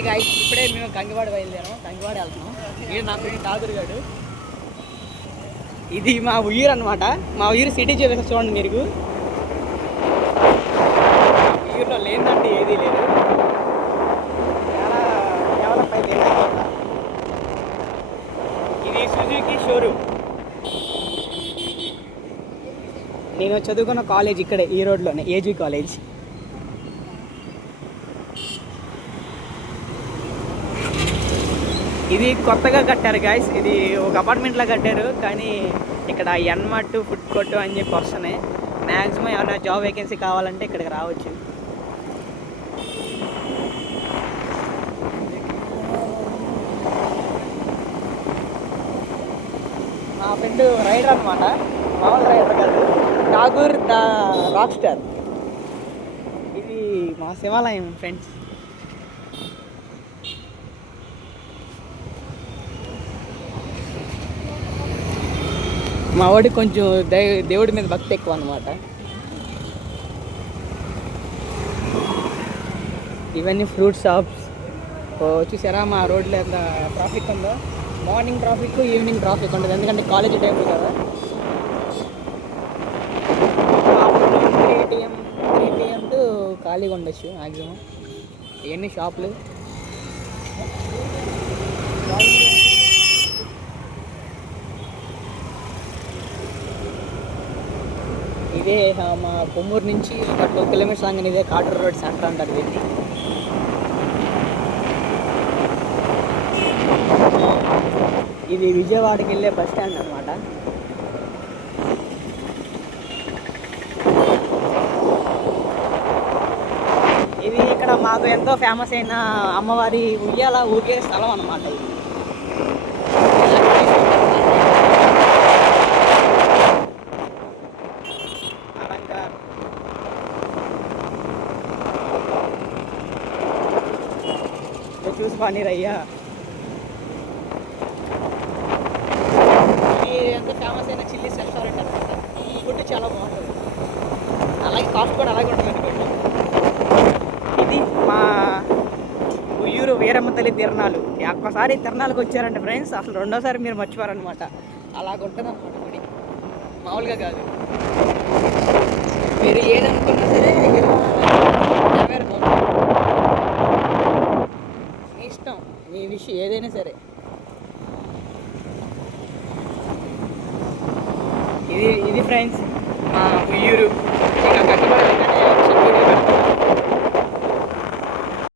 Hi guys, ఇప్పుడే మేము కంగివాడ బయలుదేరాం. కంగివాడ వెళ్తున్నాం. ఇది నా ఫ్రెండ్ ఠాకూర్గాడు. ఇది మా ఊరు అనమాట. మా ఊరు సిటీ చూపిస్తా చూడండి మీరు. ఊరిలో లేదంటే ఏదీ లేదు. చాలా డెవలప్ అయితే ఇది సుజుకి షోరూమ్. నేను చదువుకున్న కాలేజ్ ఇక్కడే ఈ రోడ్లోనే, ఏజీ కాలేజ్. ఇది కొత్తగా కట్టారు గాయస్. ఇది ఒక అపార్ట్మెంట్లో కట్టారు, కానీ ఇక్కడ ఎన్మార్ట్ ఫుడ్ కోర్టు అని చెప్పి వస్తున్నాయి. మ్యాక్సిమం ఏమైనా జాబ్ వేకెన్సీ కావాలంటే ఇక్కడికి రావచ్చు. మా ఫ్రెండ్ రైడర్ అనమాట, మామూలు రైడర్ కాదు, ఠాగూర్ ద రాక్ స్టార్. ఇది మా శివాలయం ఫ్రెండ్స్. మా వాడికి కొంచెం దేవుడి మీద భక్తి ఎక్కువ అనమాట. ఇవన్నీ ఫ్రూట్ షాప్స్. చూసారా మా రోడ్లో ఎంత ట్రాఫిక్ ఉందో. మార్నింగ్ ట్రాఫిక్, ఈవినింగ్ ట్రాఫిక్ ఉంటుంది, ఎందుకంటే కాలేజీ టైంలో కదా. 3 PM టు ఖాళీగా ఉండొచ్చు మ్యాక్సిమం. ఇవన్నీ షాపులు. ఇదే మా కొమ్మూరు నుంచి ఒక 2 కిలోమీటర్స్ లాగా ఇదే కాటూరు రోడ్ సెంటర్ అంటారు దీన్ని. ఇది విజయవాడకి వెళ్ళే బస్ స్టాండ్ అనమాట. ఇది ఇక్కడ మాకు ఎంతో ఫేమస్ అయిన అమ్మవారి ఉయ్యాల ఊగే స్థలం అనమాట. చూసి పానీరయ్యా. ఇది ఎంత ఫేమస్ అయిన చిల్లీస్ రెస్టారెంట్ అనమాట. ఫుడ్ చాలా బాగుంటుంది, అలాగే కాస్ట్ కూడా అలాగే ఉంటుంది అనుకోండి. ఇది మా ఉయ్యూరు వీరమ్మ తల్లి తిరణాలు. ఒక్కసారి తిరణాలకు వచ్చారంటే ఫ్రెండ్స్ అసలు రెండోసారి మీరు మర్చిపోరనమాట. అలాగుంటుంది అనమాట గుడి, మామూలుగా కాదు. మీరు ఏదనుకున్నా సరే మీ ఇష్టం, మీ విషయం ఏదైనా సరే. ఇది ఫ్రెండ్స్ మా ఉయ్యూరు. ఇక కట్టుబడి